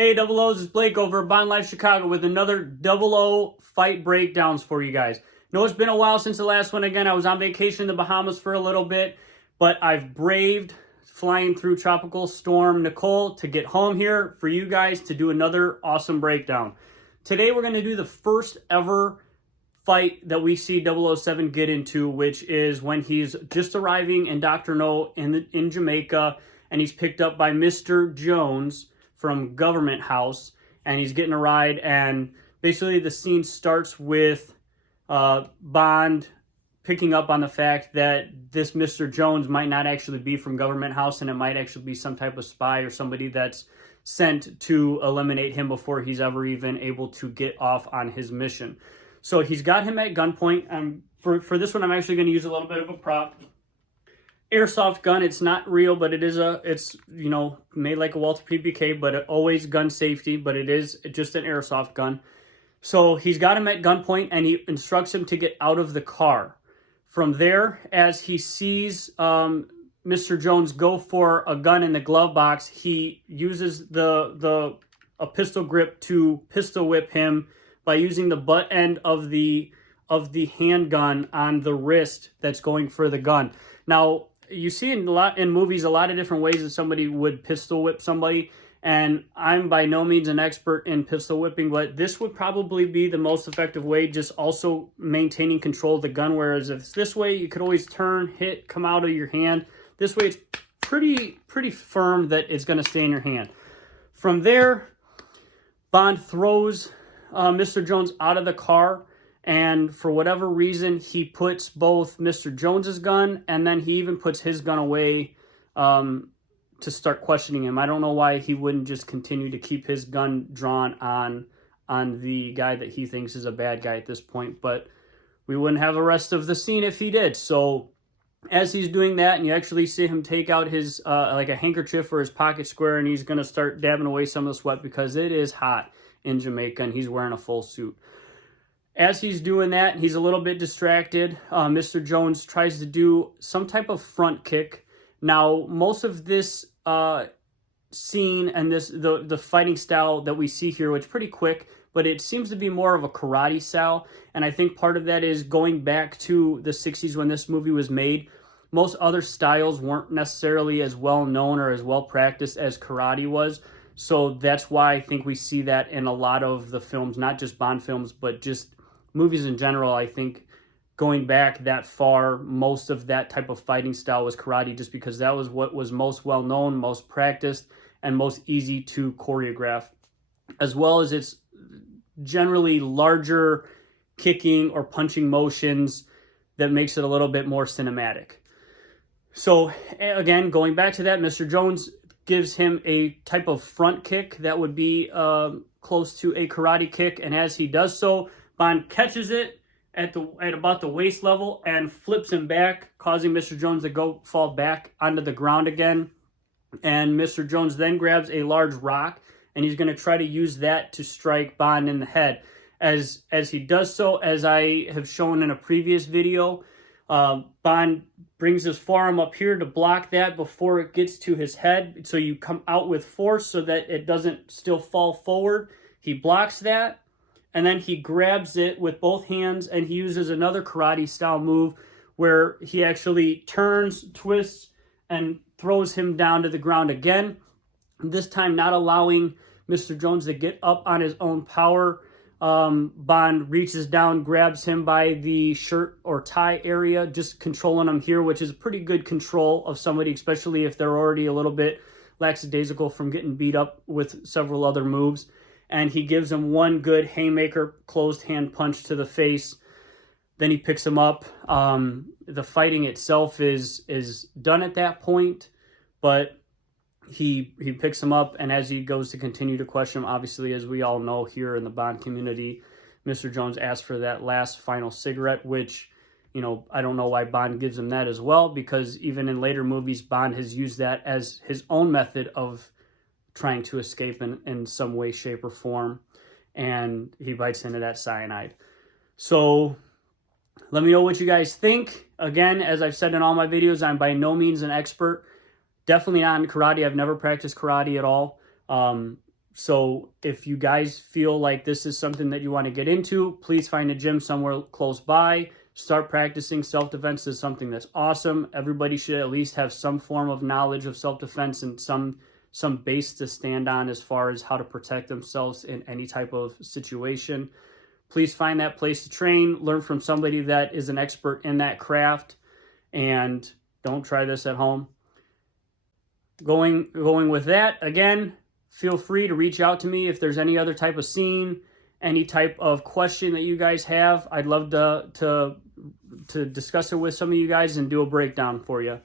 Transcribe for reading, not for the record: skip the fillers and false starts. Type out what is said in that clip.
Hey Double O's, it's Blake over at Bond Life Chicago with another Double O fight breakdowns for you guys. Know it's been a while since the last one. Again, I was on vacation in the Bahamas for a little bit, but I've braved flying through Tropical Storm Nicole to get home here for you guys to do another awesome breakdown. Today we're going to do the first ever fight that we see 007 get into, which is when he's just arriving in Dr. No in Jamaica, and he's picked up by Mr. Jones from Government House, and he's getting a ride, and basically the scene starts with Bond picking up on the fact that this Mr. Jones might not actually be from Government House, and it might actually be some type of spy or somebody that's sent to eliminate him before he's ever even able to get off on his mission. So he's got him at gunpoint. For this one, I'm actually going to use a little bit of a prop. Airsoft gun. It's not real, but it's made like a Walther PPK, but always gun safety, but it is just an airsoft gun. So he's got him at gunpoint, and he instructs him to get out of the car. From there, as he sees Mr. Jones go for a gun in the glove box, he uses a pistol grip to pistol whip him by using the butt end of the handgun on the wrist that's going for the gun. Now, you see in movies a lot of different ways that somebody would pistol whip somebody, and I'm by no means an expert in pistol whipping, but this would probably be the most effective way, just also maintaining control of the gun, whereas if it's this way, you could always turn, hit, come out of your hand. This way, it's pretty firm that it's going to stay in your hand. From there, Bond throws Mr. Jones out of the car, and for whatever reason, he puts both Mr. Jones's gun, and then he even puts his gun away to start questioning him. I don't know why he wouldn't just continue to keep his gun drawn on the guy that he thinks is a bad guy at this point, but we wouldn't have the rest of the scene if he did. So as he's doing that, and you actually see him take out his like a handkerchief or his pocket square, and he's going to start dabbing away some of the sweat because it is hot in Jamaica, and he's wearing a full suit. As he's doing that, he's a little bit distracted. Mr. Jones tries to do some type of front kick. Now, most of this scene and the fighting style that we see here, which is pretty quick, but it seems to be more of a karate style. And I think part of that is going back to the 60s when this movie was made. Most other styles weren't necessarily as well known or as well practiced as karate was. So that's why I think we see that in a lot of the films, not just Bond films, but just movies in general. I think going back that far, most of that type of fighting style was karate, just because that was what was most well known, most practiced, and most easy to choreograph, as well as its generally larger kicking or punching motions that makes it a little bit more cinematic. So again, going back to that, Mr. Jones gives him a type of front kick that would be close to a karate kick, and as he does so, Bond catches it at about the waist level and flips him back, causing Mr. Jones to fall back onto the ground again. And Mr. Jones then grabs a large rock, and he's going to try to use that to strike Bond in the head. As he does so, as I have shown in a previous video, Bond brings his forearm up here to block that before it gets to his head, so you come out with force so that it doesn't still fall forward. He blocks that, and then he grabs it with both hands, and he uses another karate style move where he actually turns, twists, and throws him down to the ground again. This time not allowing Mr. Jones to get up on his own power. Bond reaches down, grabs him by the shirt or tie area, just controlling him here, which is pretty good control of somebody, especially if they're already a little bit lackadaisical from getting beat up with several other moves. And he gives him one good haymaker closed hand punch to the face. Then he picks him up. The fighting itself is done at that point, but he picks him up, and as he goes to continue to question him, obviously, as we all know here in the Bond community, Mr. Jones asks for that last final cigarette, which, I don't know why Bond gives him that as well, because even in later movies, Bond has used that as his own method of trying to escape in some way, shape, or form, and he bites into that cyanide. So let me know what you guys think. Again, as I've said in all my videos, I'm by no means an expert. Definitely not in karate. I've never practiced karate at all. So if you guys feel like this is something that you want to get into, please find a gym somewhere close by. Start practicing. Self-defense is something that's awesome. Everybody should at least have some form of knowledge of self-defense and some base to stand on as far as how to protect themselves in any type of situation. Please find that place to train, learn from somebody that is an expert in that craft, and don't try this at home. Going with that, again, feel free to reach out to me if there's any other type of scene, any type of question that you guys have. I'd love to discuss it with some of you guys and do a breakdown for you.